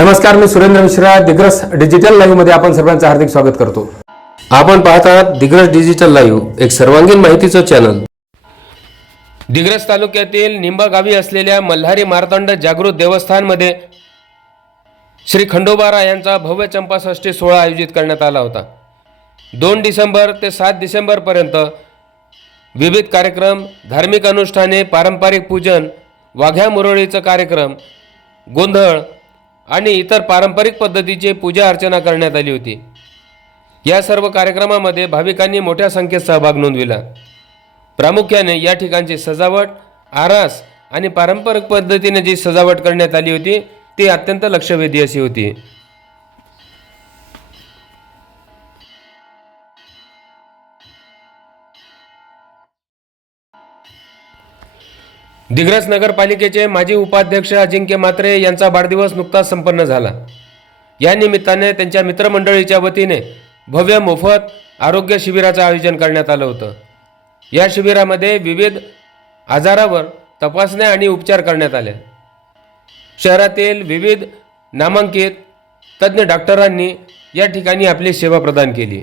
नमस्कार मी सुरेंद्र मिश्रा दिग्रस डिजिटल लाईव्हमध्ये आपण सर्वांचं हार्दिक स्वागत करतो. आपण पाहत आहात दिग्रस डिजिटल लाईव्ह एक सर्वांगीण माहितीचं चॅनल दिग्रस तालुक्यातील निंबा गावी असलेल्या मल्हारी मार्तंड जागृत देवस्थानमध्ये श्री खंडोबारा यांचा भव्य चंपाषष्ठी सोहळा आयोजित करण्यात आला होता. दोन डिसेंबर ते सात डिसेंबरपर्यंत विविध कार्यक्रम धार्मिक अनुष्ठाने पारंपरिक पूजन वाघ्या मुरळीचा कार्यक्रम गोंधळ आणि इतर पारंपरिक पद्धतीची पूजा अर्चना करण्यात आली होती. या सर्व कार्यक्रमामध्ये भाविकांनी मोठ्या संख्येत सहभाग नोंदविला. प्रामुख्याने या ठिकाणची सजावट आरास आणि पारंपरिक पद्धतीने जी सजावट करण्यात आली होती ती अत्यंत लक्षवेधी अशी होती. दिग्रस नगरपालिकेचे माजी उपाध्यक्ष अजिंक्य मात्रे यांचा वाढदिवस नुकताच संपन्न झाला. या निमित्ताने त्यांच्या मित्रमंडळीच्या वतीने भव्य मोफत आरोग्य शिबिराचं आयोजन करण्यात आलं होतं. या शिबिरामध्ये विविध आजारावर तपासण्या आणि उपचार करण्यात आले. शहरातील विविध नामांकित तज्ज्ञ डॉक्टरांनी या ठिकाणी आपली सेवा प्रदान केली.